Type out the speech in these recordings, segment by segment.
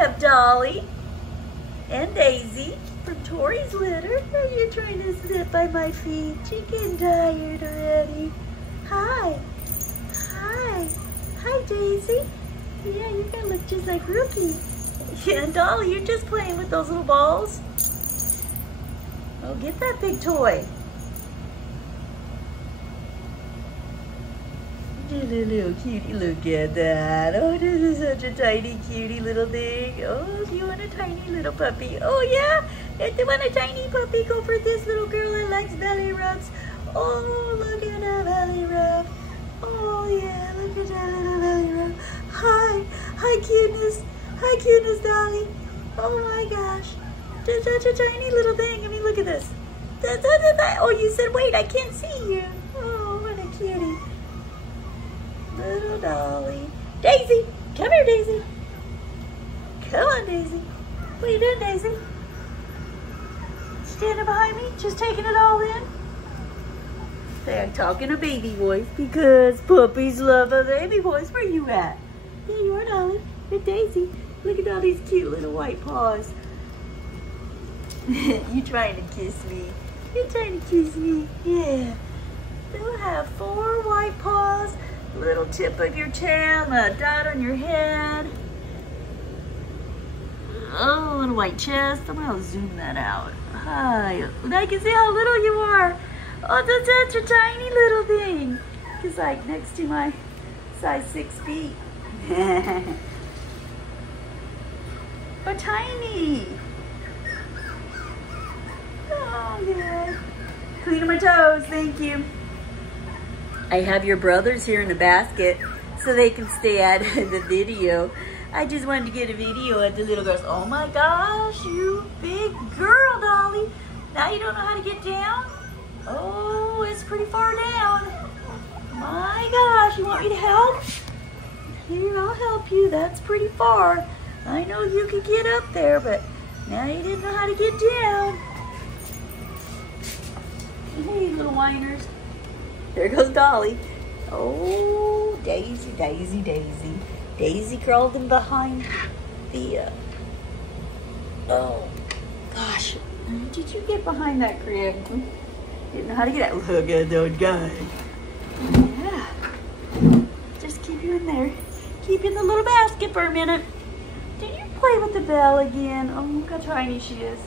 have Dolly and Daisy from Tori's litter. Are you trying to sit by my feet? You're getting tired already. Hi. Hi. Hi, Daisy. Yeah, you're gonna look just like Rookie. Yeah, and Dolly, you're just playing with those little balls. Oh, get that big toy. Little cutie, look at that. Oh, this is such a tiny cutie little thing. Oh, do you want a tiny little puppy? Oh yeah, if you want a tiny puppy, go for this little girl that likes belly rubs. Oh, look at that belly rub. Oh yeah, look at that little belly rub. Hi cuteness. Hi cuteness, Dolly. Oh my gosh, just such a tiny little thing. I mean, look at this. Oh, you said wait, I can't see you. Oh, what a cutie. Little Dolly. Daisy! Come here, Daisy. Come on, Daisy. What are you doing, Daisy? Standing behind me, just taking it all in? Say, I'm talking a baby voice because puppies love a baby voice. Where you at? There you are, Dolly. With Daisy. Look at all these cute little white paws. You trying to kiss me? You trying to kiss me? Yeah. They'll have 4 white paws. Little tip of your tail, a dot on your head. Oh, little white chest. I'm gonna zoom that out. Hi. I can see how little you are. Oh, that's such a tiny little thing. It's like next to my size 6 feet. But tiny. Oh, yeah. Cleaning my toes, thank you. I have your brothers here in the basket so they can stay out of the video. I just wanted to get a video of the little girls. Oh my gosh, you big girl, Dolly. Now you don't know how to get down? Oh, it's pretty far down. My gosh, you want me to help? Here, I'll help you. That's pretty far. I know you could get up there, but now you didn't know how to get down. Hey, little whiners. There goes Dolly. Oh, Daisy, Daisy, Daisy. Daisy crawled in behind the, oh, gosh. Did you get behind that crib? Didn't know how to get out. Look at those guys. Yeah. Just keep you in there. Keep you in the little basket for a minute. Did you play with the bell again? Oh, look how tiny she is.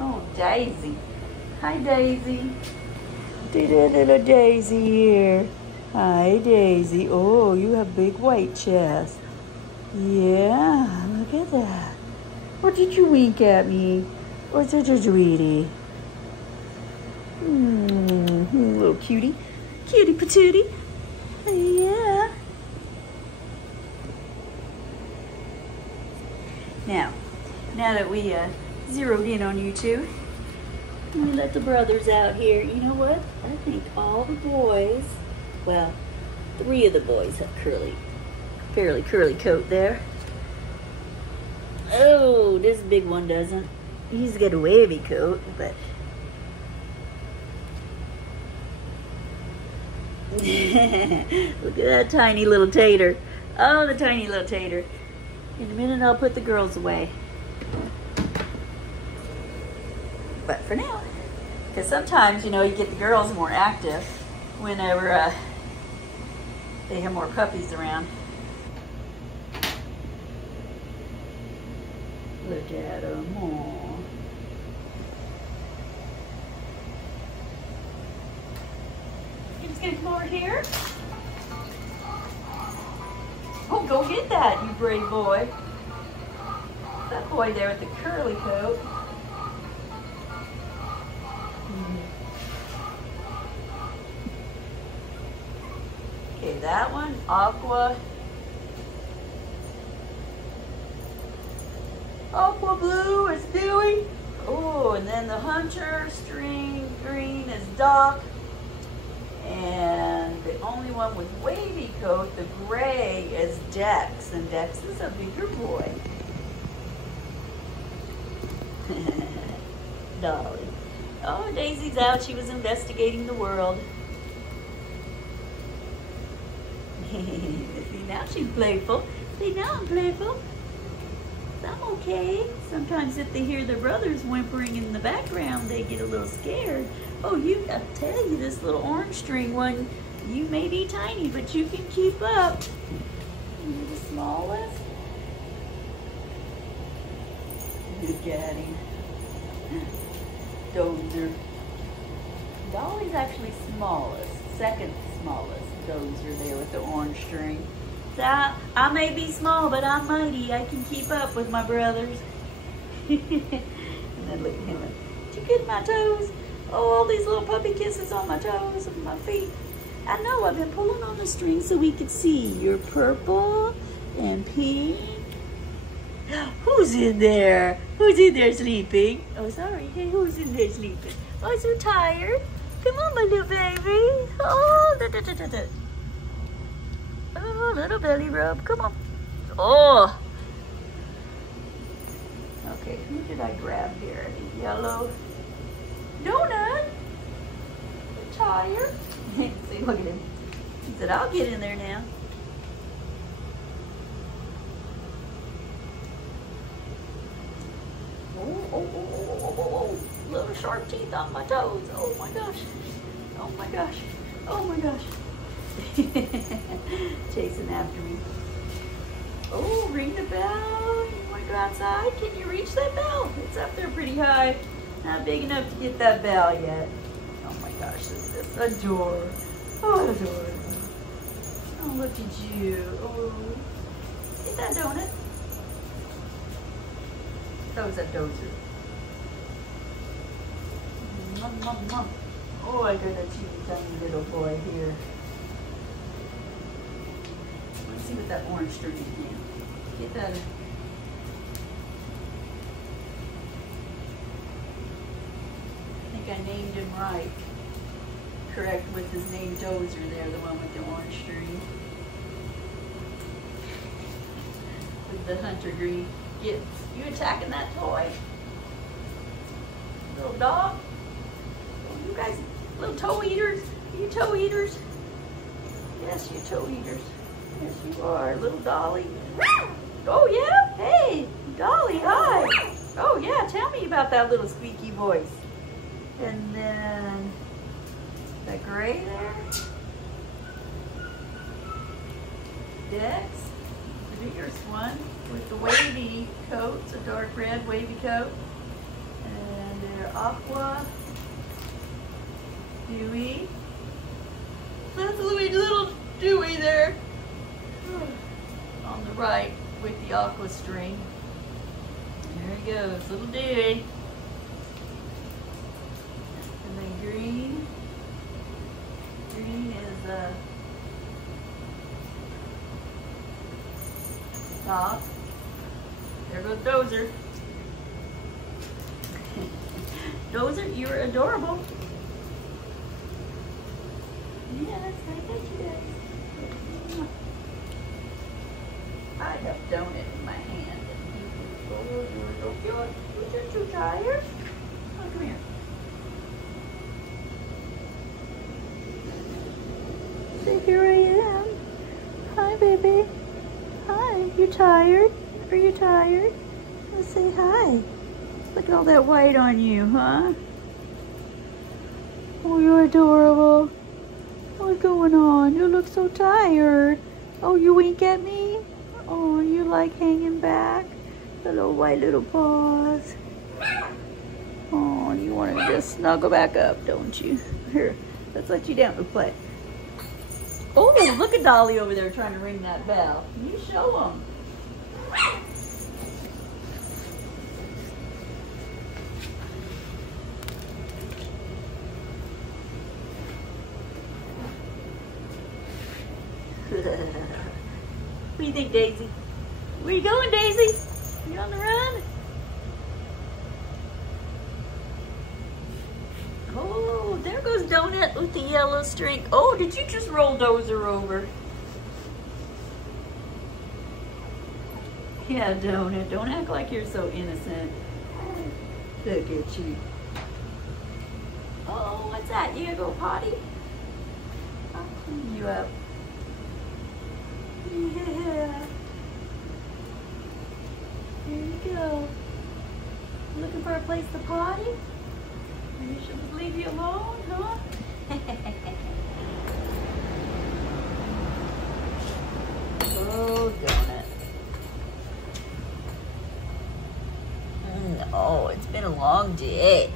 Oh, Daisy. Hi, Daisy. Little Daisy here. Hi, Daisy. Oh, you have big white chest. Yeah, look at that. Or did you wink at me? Or did you, sweetie? Little cutie. Cutie patootie. Yeah. Now that we zeroed in on you two, let me let the brothers out here. You know what? I think all the boys, well, 3 of the boys have fairly curly coat there. Oh, this big one doesn't. He's got a wavy coat, but look at that tiny little tater. Oh, the tiny little tater. In a minute, I'll put the girls away. But for now, because sometimes, you know, you get the girls more active whenever they have more puppies around. Look at them. Aww. You just gonna come over here? Oh, go get that, you brave boy. That boy there with the curly coat. Okay, that one, aqua blue is Dewey. Oh, and then the hunter string green is Doc. And the only one with wavy coat, the gray, is Dex. And Dex is a bigger boy. Dolly. Oh, Daisy's out. She was investigating the world. See, now she's playful. See, now I'm playful. I'm okay. Sometimes if they hear their brothers whimpering in the background, they get a little scared. Oh, I tell you, this little orange string one, you may be tiny, but you can keep up. You're the smallest. Look at him. Dozer. Dolly's actually smallest, second smallest. Dozer there with the orange string. So I may be small, but I'm mighty. I can keep up with my brothers. And then look at him. Did you get my toes? Oh, all these little puppy kisses on my toes and my feet. I know, I've been pulling on the string so we could see. You're purple and pink. Who's in there? Who's in there sleeping? Oh, sorry. Hey, who's in there sleeping? Oh, so tired. Come on, my little baby. Oh, oh, little belly rub. Come on. Oh. Okay, who did I grab here? The yellow donut. You're tired. See, look at him. He said, I'll get in there now. Oh, little sharp teeth on my toes. Oh my gosh. Oh my gosh. Oh my gosh. Chasing after me. Oh, ring the bell. You want to go outside? Can you reach that bell? It's up there pretty high. Not big enough to get that bell yet. Oh my gosh, is this a door? Oh, a door. Oh, look at you. Oh, get that donut. That was a dozer. Oh, I got a teeny tiny little boy here. Let's see what that orange string is now. Get that. I think I named him right. Correct with his name Dozer there, the one with the orange string. With the hunter green. You attacking that toy? Little dog? Oh, you guys, little toe eaters? Are you toe eaters? Yes, you toe eaters. Yes, you are. Little Dolly. Oh, yeah? Hey, Dolly, hi. Oh, yeah, tell me about that little squeaky voice. And then, that gray there. Dex, the biggest one. With the wavy coat, it's a dark red wavy coat. And they're aqua, Dewey. That's little Dewey there. On the right with the aqua string. There he goes, little Dewey. And then green. Green is top. There goes Dozer. Dozer, you're adorable. Yes, I bet you guys. I have donut in my hand. Oh, you're so cute. You're too tired. Oh, come here. So here I am. Hi, baby. Hi, you tired? Are you tired? Let's say hi. Look at all that white on you, huh? Oh, you're adorable. What's going on? You look so tired. Oh, you wink at me? Oh, you like hanging back? The little white little paws. Oh, you want to just snuggle back up, don't you? Here, let's let you down to play. Oh, look at Dolly over there trying to ring that bell. You show them. What do you think, Daisy? Where you going, Daisy? You on the run? Oh, there goes Donut with the yellow string. Oh, did you just roll Dozer over? Yeah, Donut, don't act like you're so innocent. Look at you. Oh, what's that? You gonna go potty? I'll clean you up. Yeah. looking for a place to potty? Maybe I should leave you alone, huh? Oh, donut. Oh, it's been a long day.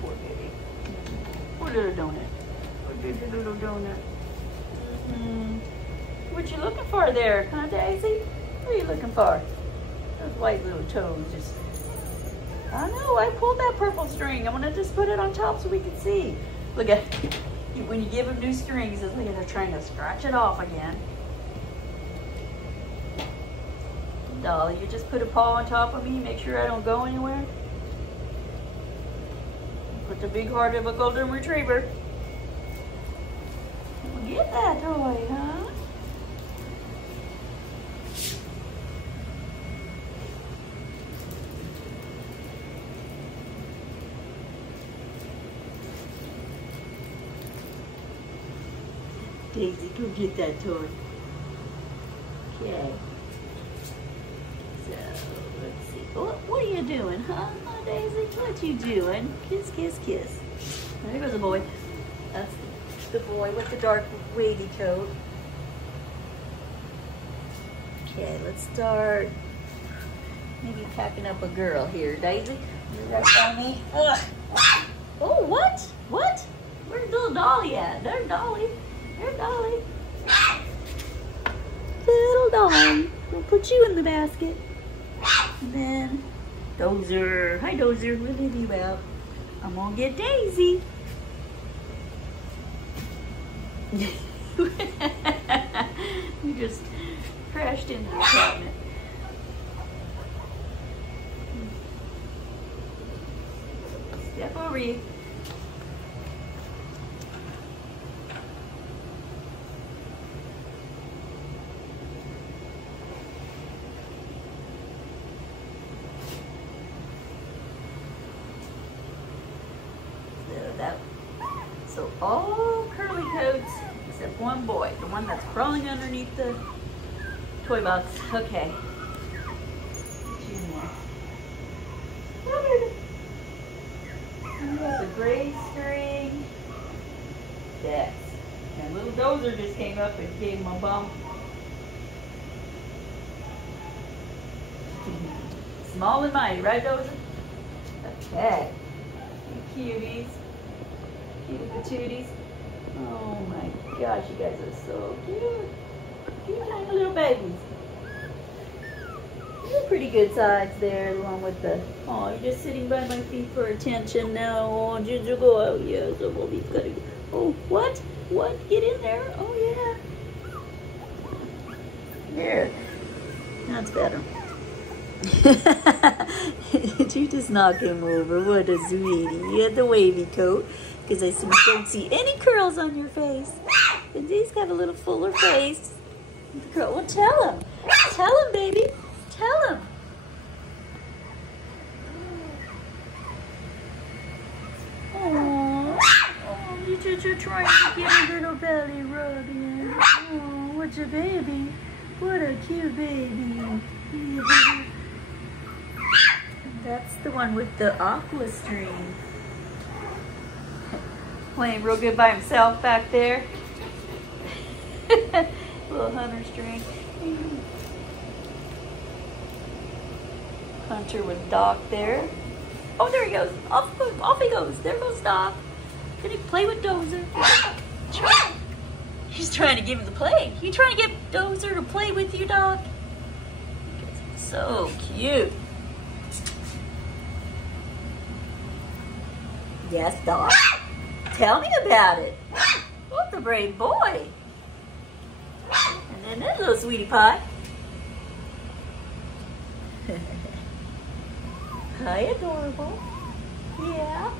Poor baby. Poor little donut. Poor baby little donut. What you looking for there, huh, Daisy? What are you looking for? Those white little toes just... I know, I pulled that purple string. I'm gonna just put it on top so we can see. Look at, when you give them new strings, it's like they're trying to scratch it off again. Dolly, you just put a paw on top of me, make sure I don't go anywhere. Put the big heart of a golden retriever. Get that toy, huh? Daisy, go get that toy. Okay. So, let's see. What are you doing, huh? Huh, Daisy? What you doing? Kiss, kiss, kiss. There goes the boy. That's the boy with the dark wavy coat. Okay, let's start maybe packing up a girl here. Daisy, you right by me? Ugh. Oh, what? What? Where's little Dolly at? There's Dolly. There's Dolly. Little Dolly. We'll put you in the basket. And then Dozer. Hi, Dozer. We'll leave you out. I'm gonna get Daisy. You just crashed into the cabinet. Step over you. So all curly coats except one boy, the one that's crawling underneath the toy box. Okay. Get you in there. You got the gray string. Yes. And little Dozer just came up and gave him a bump. Small and mighty, right, Dozer? Okay. You cuties. Cute patooties. Oh my gosh, you guys are so cute. Cute tiny little babies. You're pretty good size there, along with the... Oh, you're just sitting by my feet for attention now. Oh, did you go? Oh, yeah, so Bobby's gotta go. Oh, what? What? Get in there? Oh, yeah. There. That's better. You just knock him over. What a sweetie. You had the wavy coat. Because I don't see any curls on your face. And he's got a little fuller face. Well, tell him. Tell him, baby. Tell him. Aww. Oh, you're trying to get a little belly rub in. Oh, what's a baby? What a cute baby. That's the one with the aqua string. Playing real good by himself back there. Little hunter string. Hunter with Doc there. Oh, there he goes. Off he goes. There goes Doc. Gonna play with Dozer. He's trying to give him the play. You trying to get Dozer to play with you, Doc? So cute. Yes, Doc. Tell me about it. What a brave boy. And then that little sweetie pie. Hi, adorable. Yeah.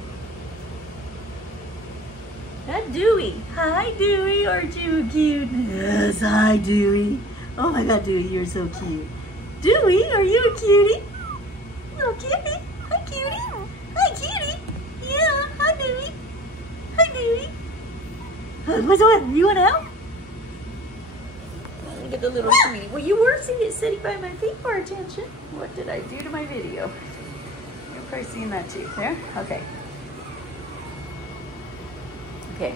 That Dewey. Hi, Dewey. Aren't you cute? Yes, hi, Dewey. Oh my God, Dewey, you're so cute. Dewey, are you a cutie? Little cutie. Hi, cutie. Hi, cutie. Yeah, hi, Dewey. Hi, Dewey. What's the matter? You want out? at the little sweetie. Well, you were sitting by my feet for attention. What did I do to my video? You've probably seen that too. There? Okay. Okay.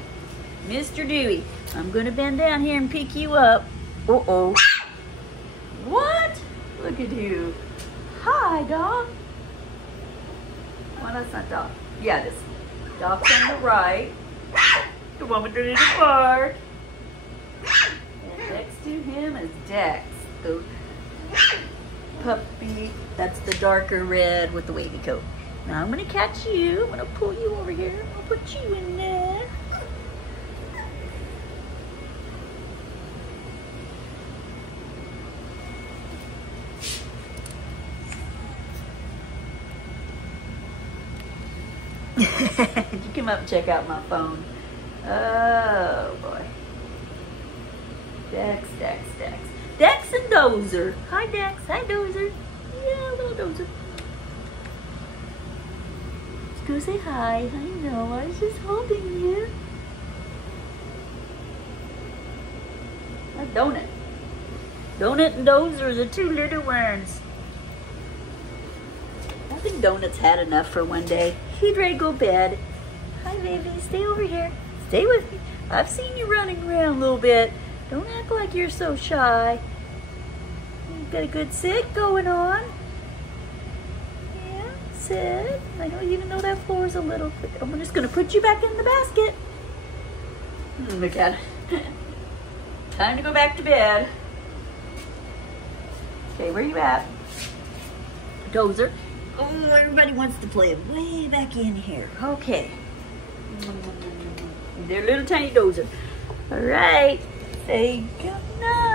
Mr. Dewey, I'm going to bend down here and pick you up. Uh-oh. What? Look at you. Hi, dog. Well, that's not dog. Yeah, this dog's on the right. The one with the little bark. And next to him is Dex, the puppy. That's the darker red with the wavy coat. Now I'm going to catch you. I'm going to pull you over here. I'll put you in there. Did you come up and check out my phone? Oh boy. Dex. Dex and Dozer. Hi Dex. Hi Dozer. Yeah, little Dozer. Let's go say hi. I know, I was just holding you. Like Donut. Donut and Dozer are the two little ones. I think Donut's had enough for one day. He'd ready to go to bed. Hi, baby. Stay over here. Stay with me. I've seen you running around a little bit. Don't act like you're so shy. You've got a good sit going on. Yeah, sit. I know, even though that floor is a little... I'm just going to put you back in the basket. Look at it. Time to go back to bed. Okay, where you at? Dozer. Oh, everybody wants to play way back in here. Okay. They're little tiny Dozer. All right. Say good night.